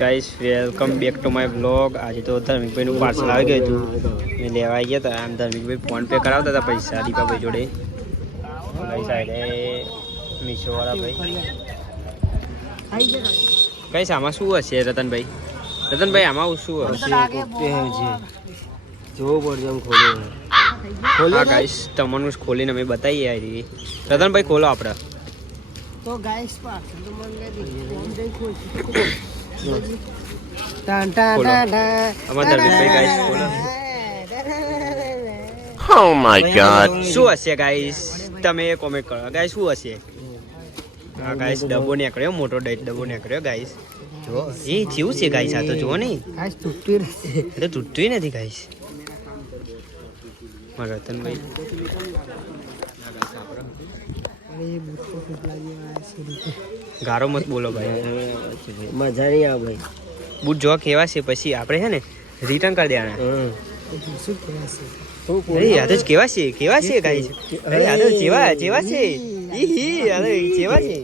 Guys welcome back to my blog. આજે તો ધર્મિકભાઈનું parcel આવી ગયું હતું, મેં લેવા આવી ગયા હતા. આમ ધર્મિકભાઈ ફોન પે કરાવતા હતા પૈસા દીપાભાઈ જોડે. કઈ સાઈડે મીશોવાળા ભાઈ કઈ આમાં શું હશે રતનભાઈ? રતનભાઈ આમાં શું હશે? હા ગાઈસ તમને ખોલીને અમે બતાવીએ આવી. રતનભાઈ ખોલો આપણે તો ગાઈસ પાર્સલ તો મને ફોન જઈ ખોલ ટાન ટાન ટાન અમાર ધર્મિકભાઈ ગાઈસ ખોલો. Oh my god. શું હશે ગાઈસ? તમે કોમેન્ટ કરો ગાઈસ શું હશે? હા ગાઈસ ડબ્બો નીકળ્યો, મોટો ડબ્બો નીકળ્યો ગાઈસ. જો એ જેવું છે ગાઈસ, આ તો જુઓ ને ગાઈસ તૂટ્યું રહેશે. એ તો તૂટતું નથી ગાઈસ. મારા રતનભાઈ ગારો મત બોલો ભાઈ, મજા નહીં આવે ભાઈ. બૂટ જો કેવા છે પછી આપણે છે ને રિટર્ન કરી દેવાના. શું કહેવાશે? અરે યાદ જ કેવા છે, કેવા છે ગાઈસ? અરે યાદ જેવા જેવા છે, ઈ અરે જેવા છે,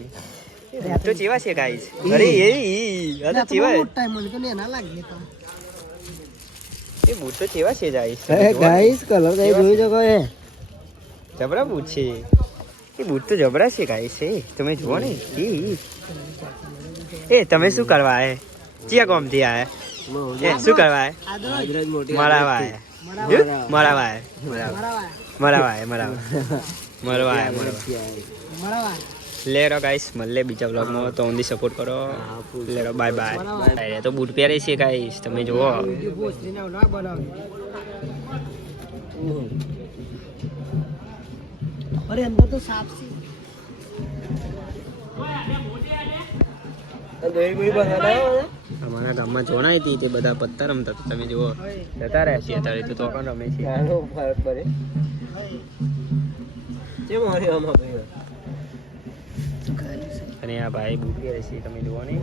તો જેવા છે ગાઈસ. અરે એ યાદ જેવા ટાઈમ મને તો ના લાગે તો એ બૂટ તો કેવા છે ગાઈસ? ગાઈસ કલર ગાઈ જોઈ શકો એ જબરા બૂટ છે એ, બૂટ તો જબરા છે ગાઈસ. એ તમે જુઓ ને એ તમે શું કરવા આયા? ચિયા કોમથી આયા? એ શું કરવા આયા? મરાવા આયા, મરાવા આયા. લેરો ગાઈસ મળે બીજા બ્લોગમાં, તો ઓનલી સપોર્ટ કરો. લેરો બાય બાય. તો બૂટ પહેરે છે ગાઈસ, તમે જુઓ. અરે અંદર તો સાફ છે. અમારા ગામમાં જોણાઈ હતી તે બધા પત્તા રમતા, તો તમે જુઓ જતા રહ્યા છીએ અત્યારે તો પણ રમે છે. અને આ ભાઈ બૂટ પહેરે છે તમે જુઓ ને.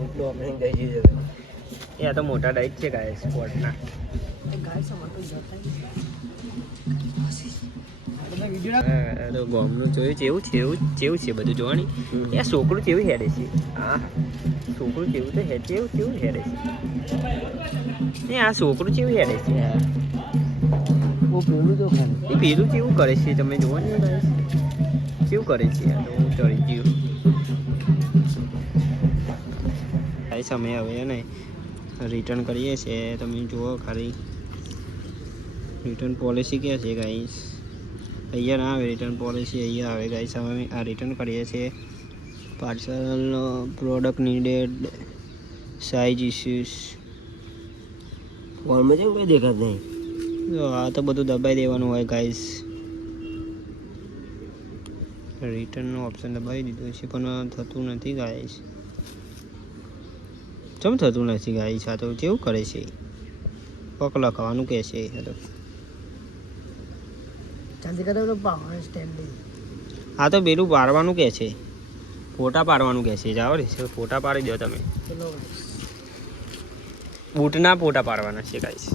એ આ તો મોટા ડાઈટ છે ગાય સ્પોર્ટના. ગોમનું જોયું જેવું છે, જેવું છે બધું જોવાની. એ છોકરું કેવું હેડે છે, હા છોકરું કેવું તો હેડ જેવું કેવું હેડે છે. એ આ છોકરું કેવું હેડે છે યાર. એ પેલું કેવું કરે છે તમે જુઓ ને ગાઈસ, કેવું કરે છે યાર. હું ચડી ગયું ગાઈસ. અમે હવે ને રિટર્ન કરીએ છીએ, તમે જુઓ ખાલી રિટર્ન પોલિસી ક્યાં છે ગાઈસ? અહીંયા ના આવે રિટર્ન પોલિસી, અહીંયા આવે ગાઈસ. અમે આ રિટર્ન કરીએ છીએ. Parcel product needed size issues ફોનમાં જેમ કઈ દેખાત નહીં. આ તો બધું દબાઈ દેવાનું હોય ગાઈસ. રિટર્નનો ઓપ્શન દબાવી દીધો છે પણ થતું નથી ગાઈસ. કેમ થતું નથી ગાઈસ? આ તો કેવું કરે છે? પક લખાવાનું કે છે. આ તો પેલું પાડવાનું કે છે, ફોટા પાડવાનું કે છે. જાઓ રે ફોટા પાડી દો તમે. બૂટના ફોટા પાડવાના છે ગાઈસ.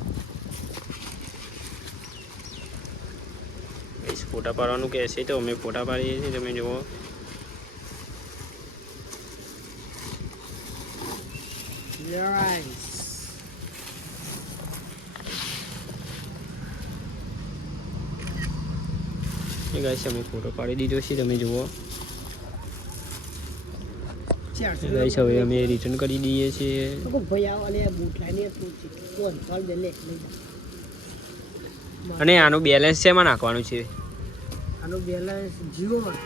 ફોટા પાડવાનું કે છે તો અમે ફોટા પાડીએ છીએ, તમે જુઓ. ગાઈસ અમે ફોટો પાડી દીધો છે, તમે જુઓ. ગાઈસ હવે અમે રિટર્ન કરી દઈએ છીએ. અને આનું બેલેન્સ શેમાં નાખવાનું છે? આનું બેલેન્સ જીઓમાં.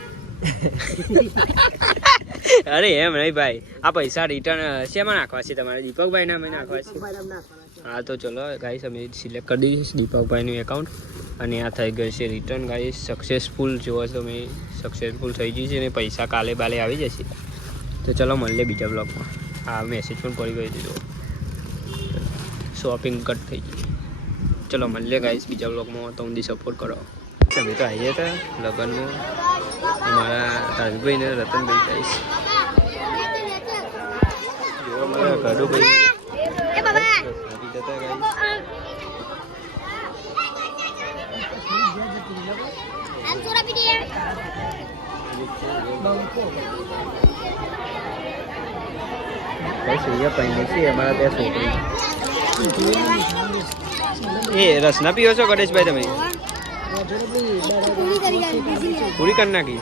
અરે એમ નહીં ભાઈ, આ પૈસા રિટર્ન શેમાં નાખવા છે તમારે? દીપકભાઈ નામે નાખવા છે. હા તો ચલો ગાઈસ અમે સિલેક્ટ કરી દઈશું દીપકભાઈનું એકાઉન્ટ. અને આ થઈ ગયું છે રિટર્ન ગાઈસ, સક્સેસફુલ. જોવો તો મેં સક્સેસફુલ થઈ ગયું છે અને પૈસા કાલે બાલે આવી જશે. તો ચલો મળીએ બીજા બ્લોગમાં. આ મેસેજ પણ પડી ગયો હતો, શોપિંગ કટ થઈ ગઈ. ચલો મળીએ ગાઈસ બીજા બ્લોગમાં, તો ઊંધી સપોર્ટ કરો. તમે તો આવી ગયા હતા લગ્નમાં અમારા તારીભાઈ ને રતનભાઈ ગાઈસ. જો અમારા ગાડુભાઈ બસ અહીંયા પૈણી છે અમારા ત્યાં છોકરી એ રસના પીવો છો ગણેશભાઈ તમે પૂરી કરી નાખી